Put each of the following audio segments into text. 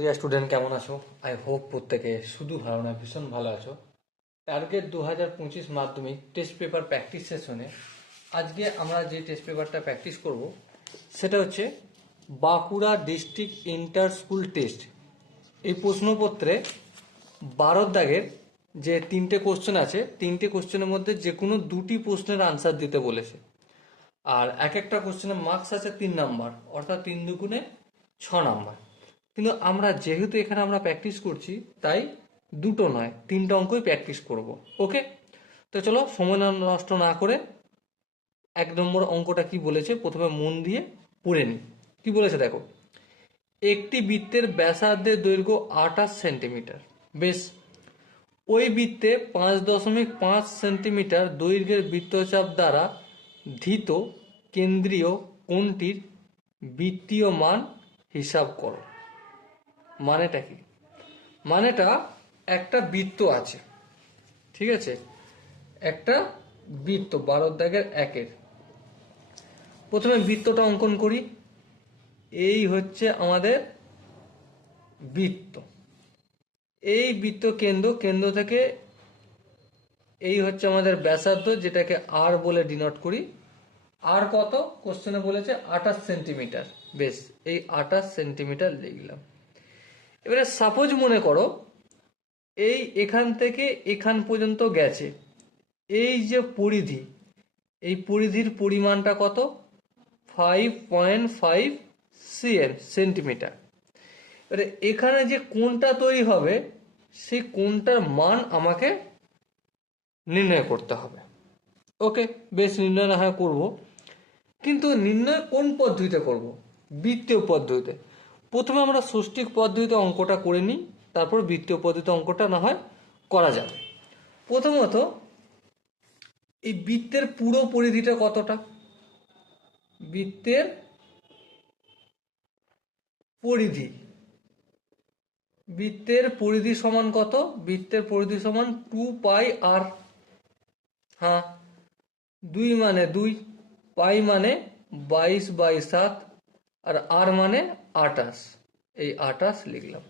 Dear student, কেমন আছো? I hope প্রত্যেকে শুধু ভালো না, ভীষণ ভালো আছো। টার্গেট দু হাজার পঁচিশ মাধ্যমিক টেস্ট পেপার প্র্যাকটিস সেশনে আজকে আমরা যে টেস্ট পেপারটা প্র্যাকটিস করব, সেটা হচ্ছে Bankura district inter school test এই প্রশ্নপত্রে বারোর দাগের যে তিনটে কোশ্চেন আছে, তিনটে কোশ্চেনের মধ্যে যে কোনো দুটি প্রশ্নের আনসার দিতে বলেছে। আর এক একটা কোশ্চেনের মার্কস আছে তিন নাম্বার অর্থাৎ তিন দুগুণে ছ নাম্বার কিন্তু আমরা যেহেতু এখানে আমরা প্র্যাকটিস করছি, তাই দুটো নয়, তিনটা অঙ্কই প্র্যাকটিস করব ওকে তো চলো সময় নষ্ট না করে এক নম্বর অঙ্কটা কি বলেছে? প্রথমে মন দিয়ে পড়ে নিই কি বলেছে দেখো? একটি বৃত্তের ব্যাসার্ধের দৈর্ঘ্য আঠাশ সেন্টিমিটার। বেশ। ওই বৃত্তে পাঁচ দশমিক পাঁচ সেন্টিমিটার দৈর্ঘ্যের বৃত্তচাপ দ্বারা ধৃত কেন্দ্রীয় কোণটির বৃত্তীয় মান হিসাব করো। মানেটা কি? মানেটা একটা বৃত্ত আছে। ঠিক আছে? একটা বৃত্ত, বারো দাগের একের। প্রথমে বৃত্তটা অঙ্কন করি। এই হচ্ছে আমাদের বৃত্ত। এই বৃত্ত কেন্দ্র কেন্দ্র থেকে এই হচ্ছে আমাদের ব্যাসার্ধ, যেটাকে আর বলে ডিনোট করি। আর কত? কোশ্চেনে বলেছে আঠাশ সেন্টিমিটার বেশ, এই আঠাশ সেন্টিমিটার লিখলাম। এবারে সাপোজ মনে করো, এই এখান থেকে এখান পর্যন্ত গেছে। এই যে পরিধি, এই পরিধির পরিমাণটা কত? Five point five CM centimetre এবারে এখানে যে কোনটা তৈরি হবে, সেই কোনটার মান আমাকে নির্ণয় করতে হবে। ওকে, বেশ নির্ণয় না হয় করব। কিন্তু নির্ণয় কোন পদ্ধতিতে করব? বৃত্তীয় পদ্ধতিতে। প্রথমে আমরা ষষ্ঠিক পদ্ধতিতে অঙ্কটা করে নিই, তারপর বৃত্তীয় পদ্ধতিতে অঙ্কটা না হয় করা যাবে। প্রথমত, এই বৃত্তের পুরো পরিধিটা কতটা? বৃত্তের পরিধি। বৃত্তের পরিধি সমান কত? বৃত্তের পরিধি সমান টু পাই আর। হ্যাঁ দুই মানে দুই, পাই মানে বাইশ বাই সাত, আর আর মানে আটাশ। এই আটাশ লিখলাম।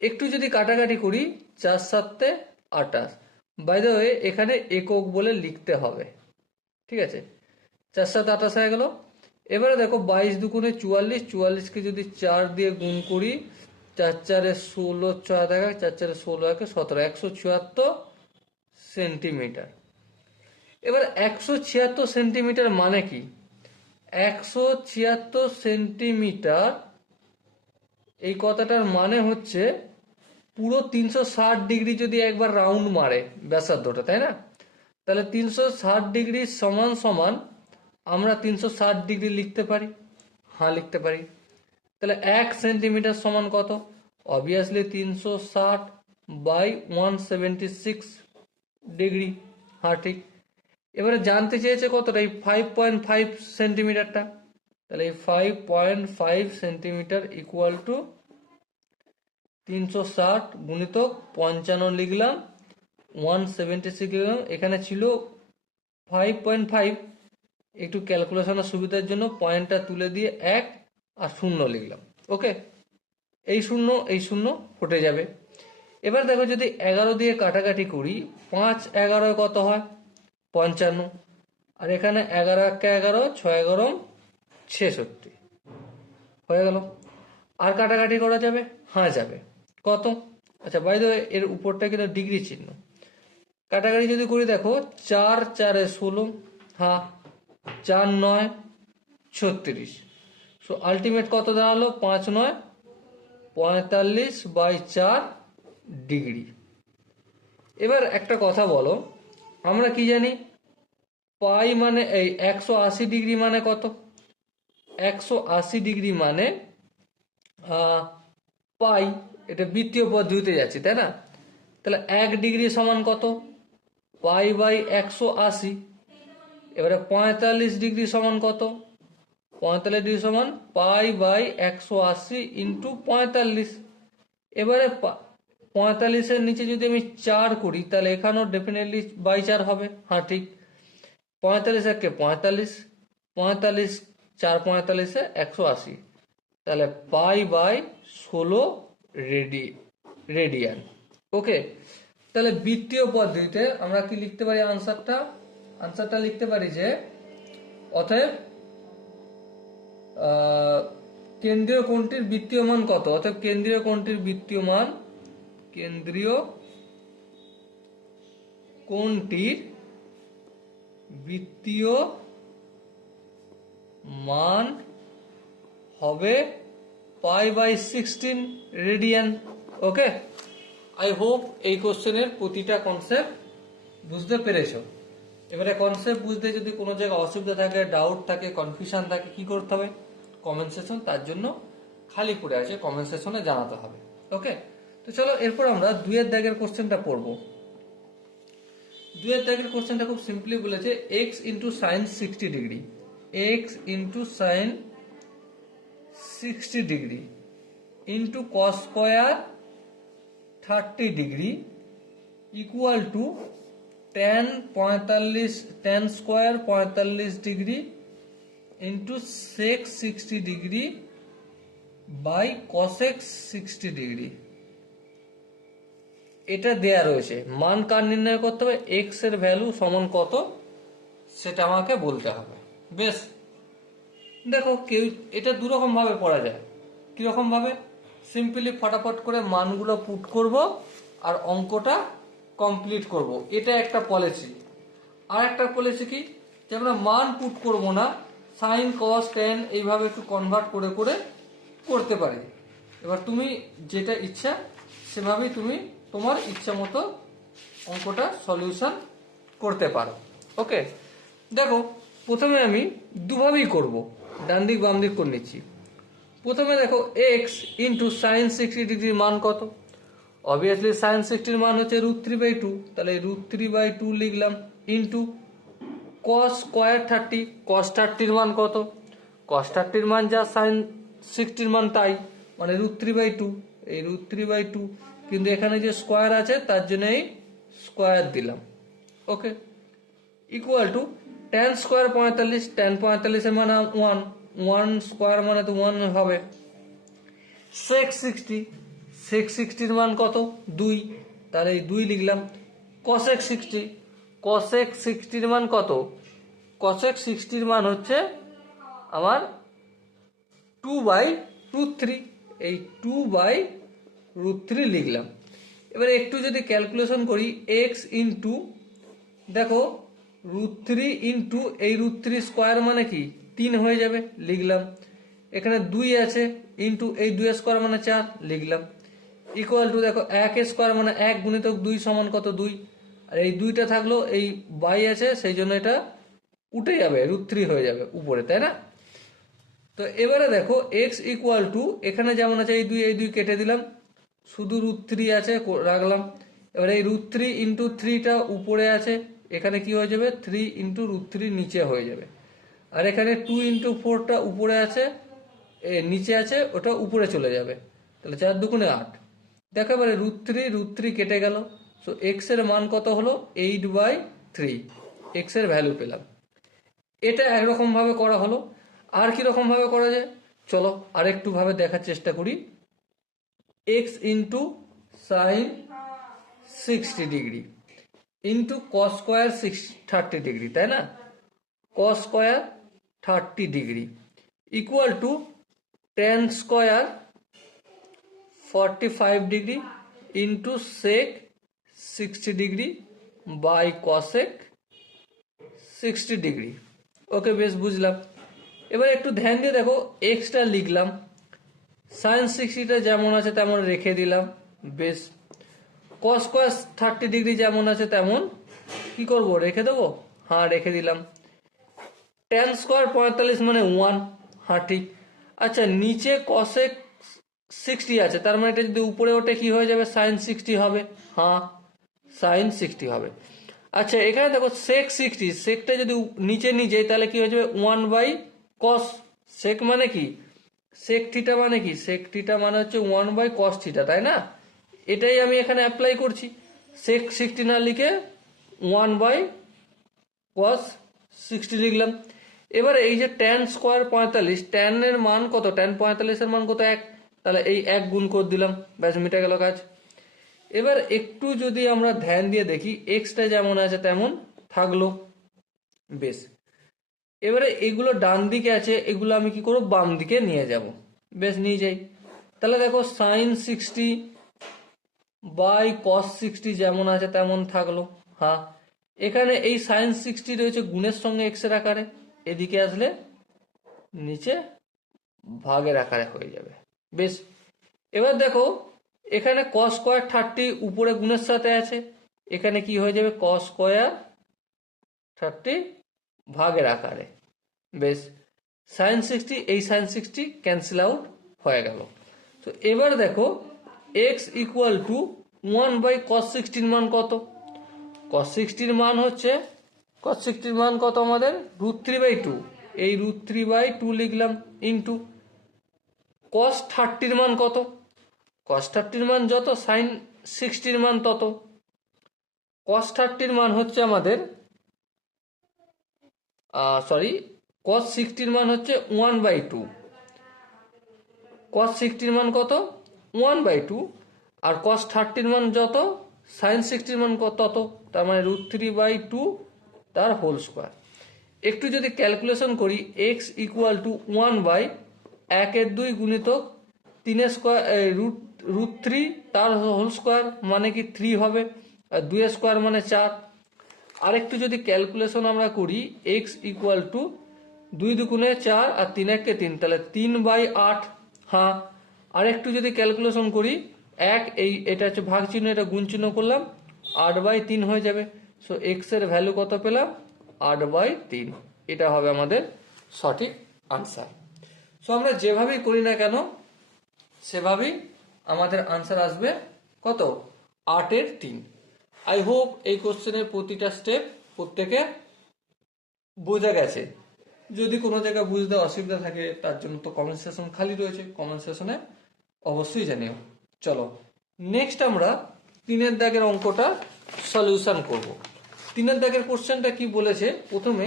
একটু যদি কাটাকাটি করি, চার সাতে আটাশ। বাই দ্য ওয়ে এখানে একক বলে লিখতে হবে। ঠিক আছে? চার সাত আটাশ হয়ে গেল। এবারে দেখো, বাইশ দুগুণে চুয়াল্লিশ, চুয়াল্লিশকে যদি চার দিয়ে গুণ করি, চার চারে ষোলো, ছয় দেখা চার চারে ষোলো একে সতেরো, একশো চুয়াত্তর সেন্টিমিটার। এবার একশো ছিয়াত্তর সেন্টিমিটার মানে কি? একশো ছিয়াত্তর সেন্টিমিটার এই কথাটার মানে হচ্ছে পুরো তিনশো ষাট ডিগ্রি যদি একবার রাউন্ড মারে ব্যাসার্ধটা, তাই না? তাহলে তিনশো ষাট ডিগ্রি সমান সমান আমরা তিনশো ষাট ডিগ্রি লিখতে পারি। হ্যাঁ লিখতে পারি। তাহলে এক সেন্টিমিটার সমান কত? অবভিয়াসলি তিনশো ষাট by one seventy six degree. হ্যাঁ ঠিক। এবারে জানতে চেয়েছে কতটা? এই ফাইভ পয়েন্ট ফাইভ সেন্টিমিটারটা। তাহলে এই five point five centimetre equal to তিনশো ষাট গুণিত পঞ্চান্ন লিখলাম ওয়ান সেভেন্টি সিক্স লিখলাম। এখানে ছিল ফাইভ পয়েন্ট ফাইভ একটু ক্যালকুলেশনের সুবিধার জন্য পয়েন্টটা তুলে দিয়ে এক আর শূন্য লিখলাম। ওকে এই শূন্য এই শূন্য ফুটে যাবে। এবার দেখো যদি এগারো দিয়ে কাটাকাটি করি, পাঁচ এগারো কত হয়? পঞ্চান্ন। আর এখানে এগারো একটা এগারো, ছয় এগারো ছেষট্টি হয়ে গেল। আর কাটাকাটি করা যাবে? হ্যাঁ যাবে। কত? আচ্ছা বাইদ এর উপরটা কিন্তু ডিগ্রি চিহ্ন। কাটাকাটি যদি করি, দেখো, চার, চারে ষোলো হ্যাঁ চার, নয়, ছত্রিশ। সো আলটিমেট কত দাঁড়াল? পাঁচ, নয়, পঁয়তাল্লিশ বাই চার ডিগ্রি এবার একটা কথা বলো, আমরা কি জানি? পাই মানে এই একশো আশি ডিগ্রি মানে কত? একশো আশি ডিগ্রি মানে পাই, এটা বৃত্তীয় পদ্ধতিতে যাচ্ছি, তাই না? তাহলে এক ডিগ্রি সমান কত? পাই বাই একশো আশি। এবারে পঁয়তাল্লিশ ডিগ্রি সমান কত? পঁয়তাল্লিশ ডিগ্রি সমান পাই বাই একশো আশি ইন্টু পঁয়তাল্লিশ। এবারে পঁয়তাল্লিশের নিচে যদি আমি চার করি, তাহলে এখানেও ডেফিনেটলি বাই চার হবে। হ্যাঁ ঠিক। পঁয়তাল্লিশ একে পঁয়তাল্লিশ পঁয়তাল্লিশ চার পঁয়তাল্লিশে একশো আশি। তাহলে পাই বাই ষোলো রেডি, রেডিয়ান। ওকে, তাহলে বৃত্তীয় পদ্ধতিতে আমরা কি লিখতে পারি আনসারটা? আনসারটা লিখতে পারি যে, অতএব কেন্দ্রীয় কোণটির বৃত্তীয় মান কত? অতএব কেন্দ্রীয় কোণটির বৃত্তীয় মান, কেন্দ্রীয় কোণটির বৃত্তীয় মান হবে pi by sixteen radian okay I hope এই কোশ্চেনের প্রতিটা কনসেপ্ট বুঝতে পেরেছ। এবারে কনসেপ্ট বুঝতে যদি কোনো জায়গায় অসুবিধা থাকে ডাউট থাকে কনফিউশন থাকে, কি করতে হবে? কমেন্ট সেশন তার জন্য খালি পড়ে আছে কমেন্ট সেশনে জানাতে হবে ওকে তো চলো, এরপর আমরা দুইয়ের দাগের কোশ্চেনটা পড়ব। দুইয়ের দাগের কোশ্চেনটা খুব সিম্পলি বলেছে X into sine sixty degree X into sine sixty degree into cos square thirty degree equal to ten পঁয়তাল্লিশ টেন স্কোয়ার পঁয়তাল্লিশ degree into sec sixty degree by cosec sixty degree এটা দেয়া রয়েছে। মান কার নির্ণয় করতে হবে? এক্সের ভ্যালু সমান কত? সেটা আমাকে বলতে হবে। বেশ। দেখো কেউ এটা দুরকম ভাবে পড়া যায়। কীরকম ভাবে? সিম্পলি ফটাফট করে মানগুলো পুট করব আর অঙ্কটা কমপ্লিট করব। এটা একটা পলিসি আর একটা পলিসি কি? যে আমরা মান পুট করব না সাইন কস টেন এইভাবে একটু কনভার্ট করে করে করতে পারি। এবার তুমি যেটা ইচ্ছা সেভাবেই তুমি তোমার ইচ্ছা মতো অঙ্কটা সলিউশন করতে পারো। ওকে দেখো প্রথমে আমি দুভাবেই করব। ডান দিক, বাম দিক করে নিচ্ছি। প্রথমে দেখো এক্স ইন্টু সাইন সিক্সটি ডিগ্রির মান কত? অবভিয়াসলি সাইন সিক্সটির মান হচ্ছে রুট থ্রি বাই টু তাহলে রুট থ্রি বাই টু লিখলাম into cos square thirty cos থার্টির মান কত? কস থার্টির মান যা সাইন সিক্সটির মান তাই। মানে রুট থ্রি বাই টু এই রুট থ্রি বাই টু কিন্তু এখানে যে স্কোয়ার আছে, তার জন্য এই স্কোয়ার দিলাম। Okay equal to ten square পঁয়তাল্লিশ টেন পঁয়তাল্লিশের মানে ওয়ান ওয়ান স্কোয়ার মানে তো ওয়ান হবে। সেক্স সিক্সটি সেক্স সিক্সটির মান কত? দুই। তাহলে এই দুই লিখলাম। কসেক সিক্সটি কসেক সিক্সটির মান কত? কসেক সিক্সটির মান হচ্ছে আমার টু বাই রুট থ্রি এই টু বাই রুট থ্রি লিখলাম। এবারে একটু যদি ক্যালকুলেশন করি এক্স ইন্টু দেখো রুট থ্রি ইন্টু এই রুট থ্রি স্কোয়ার মানে কি? তিন হয়ে যাবে, লিখলাম। এখানে দুই আছে ইন্টু এই দুই স্কোয়ার মানে চার, লিখলাম। ইকুয়াল টু দেখো এক স্কোয়ার মানে এক গুণিতক দুই সমান কত দুই? আর এই দুইটা থাকল, এই বাই আছে, সেই জন্য এটা উঠে যাবে রুট থ্রি হয়ে যাবে উপরে, তাই না? তো এবারে দেখো এক্স ইকুয়াল টু এখানে যেমন আছে এই দুই এই দুই কেটে দিলাম। শুধু রুট থ্রি আছে, রাখলাম। এবার এই রুট থ্রি ইন্টু থ্রিটা উপরে আছে। এখানে কি হয়ে যাবে? থ্রি ইন্টু রুট থ্রি নিচে হয়ে যাবে। আর এখানে টু ইন্টু ফোরটা উপরে আছে, এ নিচে আছে, ওটা উপরে চলে যাবে। তাহলে চার দুগুণে আট। দেখো এবারে রুট থ্রি রুট থ্রি কেটে গেল। সো এক্সের মান কত হলো? এইট বাই থ্রি এক্সের ভ্যালু পেলাম। এটা একরকম ভাবে করা হলো। আর কি রকম ভাবে করা যায়? চলো আরেকটু ভাবে দেখার চেষ্টা করি। X into sine sixty degree into cos square six thirty degree তাই না? Cos square thirty degree equal to ten square forty five degree into sec sixty degree by cosec sixty degree okay বেশ বুঝলাম। এবার একটু ধ্যান দিয়ে দেখো extra লিখলাম। সাইন সিক্সটিটা যেমন আছে তেমন রেখে দিলাম। বেশ। কস কস থার্টি ডিগ্রি যেমন আছে তেমন, কি করব? রেখে দেবো? হ্যাঁ রেখে দিলাম। টেন স্কোয়ার পঁয়তাল্লিশ মানে ওয়ান হ্যাঁ ঠিক। আচ্ছা নিচে কসেক সিক্সটি আছে, তার মানে এটা যদি উপরে ওঠে কি হয়ে যাবে? সাইন সিক্সটি হবে হ্যাঁ সাইন সিক্সটি হবে। আচ্ছা এখানে দেখো সেক সিক্সটি সেকটা যদি নিচে নিয়ে যাই তাহলে কি হয়ে যাবে? ওয়ান বাই কস সেক মানে কি? সেক থিটা মানে কি? সেক থিটা মানে হচ্ছে ওয়ান বাই কস থিটা তাই না? এটাই আমি এখানে অ্যাপ্লাই করছি। সেক সিক্সটি না লিখে ওয়ান বাই কস সিক্সটি লিখলাম। এবারে এই যে ট্যান স্কোয়ার পঁয়তাল্লিশ ট্যানের মান কত? ট্যান পঁয়তাল্লিশের মান কত? এক। তাহলে এই এক গুণ করে দিলাম। ব্যাস, মিটে গেল কাজ। এবার একটু যদি আমরা ধ্যান দিয়ে দেখি এক্সটা যেমন আছে তেমন থাকল। বেশ। এবারে এগুলো ডান দিকে আছে, এগুলো আমি কি করব? বাম দিকে নিয়ে যাব। বেশ, নিয়ে যাই। তাহলে দেখো sine sixty by cos sixty যেমন আছে, তেমন থাকল। হ্যাঁ। এখানে এই সাইন সিক্সটি রয়েছে গুণের সঙ্গে এক্সের আকারে। এদিকে আসলে নিচে ভাগের আকারে হয়ে যাবে। বেশ। এবার দেখো, এখানে কস স্কোয়ার থার্টি উপরে গুণের সাথে আছে। এখানে কি হয়ে যাবে? কস স্কোয়ার থার্টি ভাগের আকারে। বেশ। সাইন সিক্সটি এই সাইন সিক্সটি ক্যান্সেল আউট হয়ে গেল। তো এবার দেখো X equal to one by cos সিক্সটির মান কত? কস সিক্সটির মান হচ্ছে কস সিক্সটির মান কত আমাদের? রুট থ্রি বাই টু এই রুট থ্রি বাই টু লিখলাম ইন্টু কস থার্টির মান কত? কস থার্টির মান যত সাইন সিক্সটির মান তত। কস থার্টির মান হচ্ছে আমাদের সরি কস সিক্সটির মান হচ্ছে ওয়ান বাই টু কস সিক্সটির মান কত? ওয়ান বাই টু আর কস থার্টির মান যত সাইন সিক্সটির মান তত, তার মানে রুট থ্রি বাই টু তার হোল স্কোয়ার একটু যদি ক্যালকুলেশন করি X equal to one by একের দুই গুণিত তিনের স্কোয়ার রুট রুট থ্রি তার হোল স্কোয়ার মানে কি থ্রি হবে, আর দুই স্কোয়ার মানে চার। আরেকটু যদি ক্যালকুলেশন আমরা করি এক্স ইকুয়াল টু দুই দুগুণে চার আর তিন একে তিন, তাহলে তিন বাই আট হ্যাঁ আরেকটু যদি ক্যালকুলেশন করি, এক, এই এটা হচ্ছে ভাগ চিহ্ন, এটা গুণ চিহ্ন করলাম, আট বাই তিন হয়ে যাবে। সো এক্সের ভ্যালু কত পেলাম? আট বাই তিন। এটা হবে আমাদের সঠিক আনসার সো আমরা যেভাবেই করি না কেন, সেভাবেই আমাদের আনসার আসবে কত? আটের তিন। আই হোপ এই কোশ্চেনের প্রতিটা স্টেপ প্রত্যেকে বোঝা গেছে। যদি কোনো জায়গায় বুঝতে অসুবিধা থাকে, তার জন্য তো কমেন্ট সেশন খালি রয়েছে। কমেন্ট সেশনে অবশ্যই জানিও। চলো নেক্সট আমরা তিনের দাগের অঙ্কটা সলিউশন করব। তিনের দাগের কোশ্চেনটা কি বলেছে? প্রথমে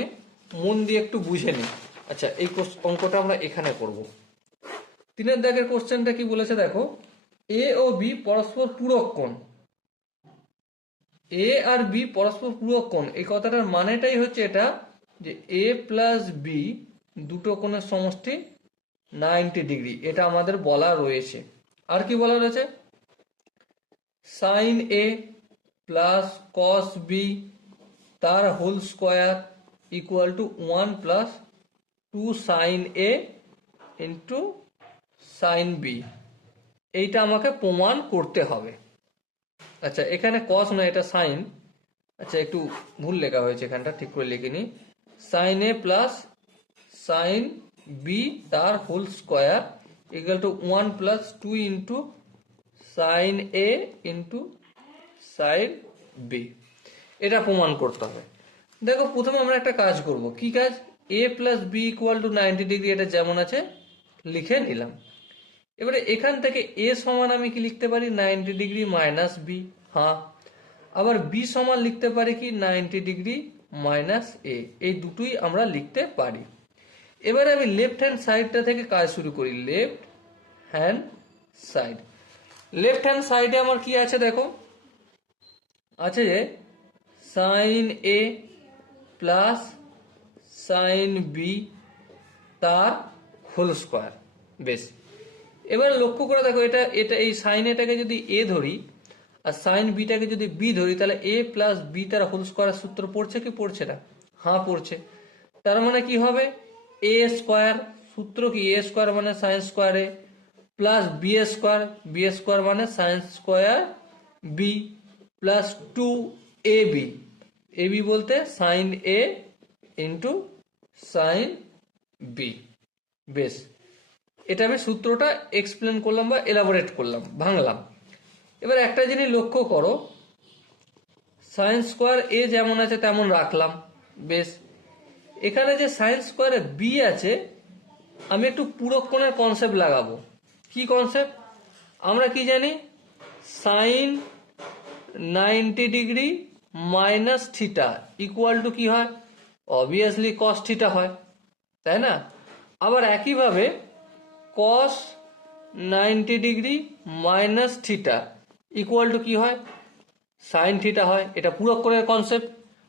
মন দিয়ে একটু বুঝে নিই আচ্ছা এই অঙ্কটা আমরা এখানে করব। তিনের দাগের কোশ্চেনটা কি বলেছে দেখো? এ ও বি পরস্পর পূরক কোণ। এ আর বি পরস্পর পূরক কোণ। এই কথাটার মানেটাই হচ্ছে এটা যে এ প্লাস বি দুটো কোণের সমষ্টি নাইনটি ডিগ্রি এটা আমাদের বলা রয়েছে। আর কি বলা রয়েছে? Sine A plus cos B তার whole square equal to one plus two sine A into sine B এইটা আমাকে প্রমাণ করতে হবে। আচ্ছা এখানে কস নয়, এটা সাইন আচ্ছা একটু ভুল লেখা হয়েছে এখানটা, ঠিক করে লিখে নিই। Sine A plus sine B তার whole square equal to one plus two into sine A into sine B এটা প্রমাণ করতে হবে। দেখো, প্রথমে আমরা একটা কাজ করব। কি কাজ? A plus B equal to ninety degree এটা যেমন আছে, লিখে নিলাম। এবারে এখান থেকে এ সমান আমি কি লিখতে পারি? নাইনটি ডিগ্রি মাইনাস বি হ্যাঁ। আবার বি সমান লিখতে পারি কি? নাইনটি ডিগ্রি মাইনাস এ এই দুটোই আমরা লিখতে পারি। এবারে আমি লেফট হ্যান্ড সাইডটা থেকে কাজ শুরু করি। Left hand side left hand সাইডে আমার কি আছে দেখো? আছে যে sine A plus sine B তার হোল স্কোয়ার বেশ। এবার লক্ষ্য করে দেখো, এটা এটা এই সাইন এটাকে যদি এ ধরি আর সাইন বিটাকে যদি বি ধরি, তাহলে এ প্লাস বি তার হোল স্কোয়ারের সূত্র পড়ছে কি? পড়ছে না। হ্যাঁ পড়ছে। তার মানে কি হবে? এ স্কোয়ার সূত্র কি? এ স্কোয়ার মানে sine square A plus B square B square মানে sine square B plus two A B A B বলতে sine A into sine B বেশ। এটা আমি সূত্রটা এক্সপ্লেন করলাম বা এলাবোরেট করলাম, ভাঙলাম। এবার একটা জিনিস লক্ষ্য করো। সাইন স্কোয়ার এ যেমন আছে তেমন রাখলাম। বেশ। এখানে যে সাইন স্কোয়ারে বি আছে, আমি একটু পূরক কোণের কনসেপ্ট লাগাবো। কি কনসেপ্ট আমরা কি জানি? Sine ninety degree minus theta equal to কি হয়? অবভিয়াসলি কস থিটা হয়। তাই না? আবার একইভাবে cos ninety degree minus theta equal to কি হয়? সাইন থিটা হয়। এটা পূরক কনসেপ্ট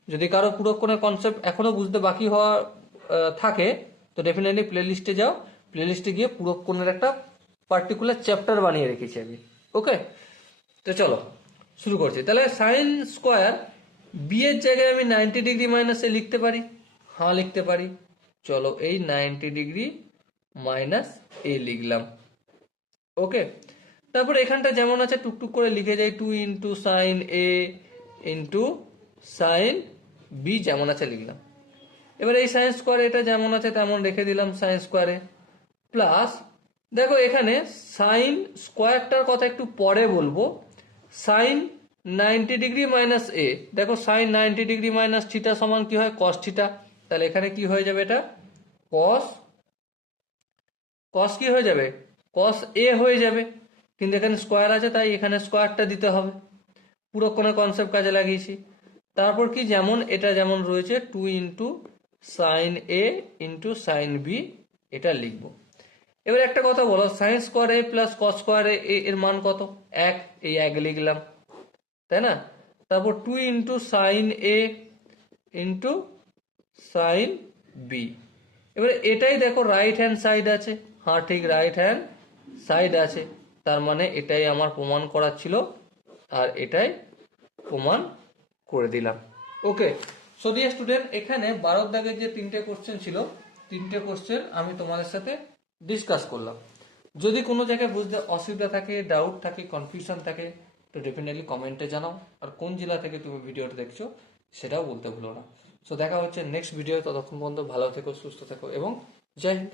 যদি কারও পূরক কোণের কনসেপ্ট এখনও বুঝতে বাকি হওয়া থাকে, তো ডেফিনেটলি প্লে লিস্টে যাও। প্লে লিস্টে গিয়ে পূরক একটা পার্টিকুলার চ্যাপ্টার বানিয়ে রেখেছি আমি। ওকে তো চলো, শুরু করছি। তাহলে সাইন স্কোয়ার বি এর জায়গায় আমি নাইনটি ডিগ্রি মাইনাস লিখতে পারি। হ্যাঁ লিখতে পারি। চলো এই নাইনটি ডিগ্রি মাইনাস এ লিখলাম। ওকে তারপর এখানটা যেমন আছে, টুকটুক করে লিখে যাই two into sine A into sine B যেমন আছে লিখলাম। এবার এই সাইন স্কোয়ার এটা যেমন আছে তেমন রেখে দিলাম সাইন স্কোয়ারে প্লাস দেখো এখানে সাইন স্কোয়ারটার কথা একটু পরে বলব। Sine ninety degree minus A দেখো sine ninety degree minus theta সমান কি হয়? কস থিটা তাহলে এখানে কি হয়ে যাবে এটা? কস কস কি হয়ে যাবে? কস এ হয়ে যাবে। কিন্তু এখানে স্কোয়ার আছে, তাই এখানে স্কোয়ারটা দিতে হবে। পুরো কোনো কনসেপ্ট কাজে লাগিয়েছি। তারপর কি, যেমন এটা যেমন রয়েছে two into sine A into sine B এটা লিখব। এবার একটা কথা বলো sine square A plus cos square A এর মান কত? এক, এই এক লিখলাম। তাই না? তারপর two into sine A into sine B এবারে এটাই দেখো রাইট হ্যান্ড সাইড আছে হ্যাঁ ঠিক রাইট হ্যান্ড সাইড আছে। তার মানে এটাই আমার প্রমাণ করার ছিল আর এটাই প্রমাণ করে দিলাম। ওকে সো ডিয়ার স্টুডেন্ট এখানে বারোর দাগের যে তিনটে কোশ্চেন ছিল, তিনটে কোশ্চেন আমি তোমাদের সাথে ডিসকাস করলাম। যদি কোনো জায়গায় বুঝতে অসুবিধা থাকে ডাউট থাকে কনফিউশন থাকে, তো ডেফিনেটলি কমেন্টে জানাও। আর কোন জেলা থেকে তুমি ভিডিওটা দেখছ, সেটাও বলতে ভুলো না। সো দেখা হচ্ছে নেক্সট ভিডিও ততক্ষণ পর্যন্ত ভালো থেকো, সুস্থ থেকো এবং জয় হিন্দ।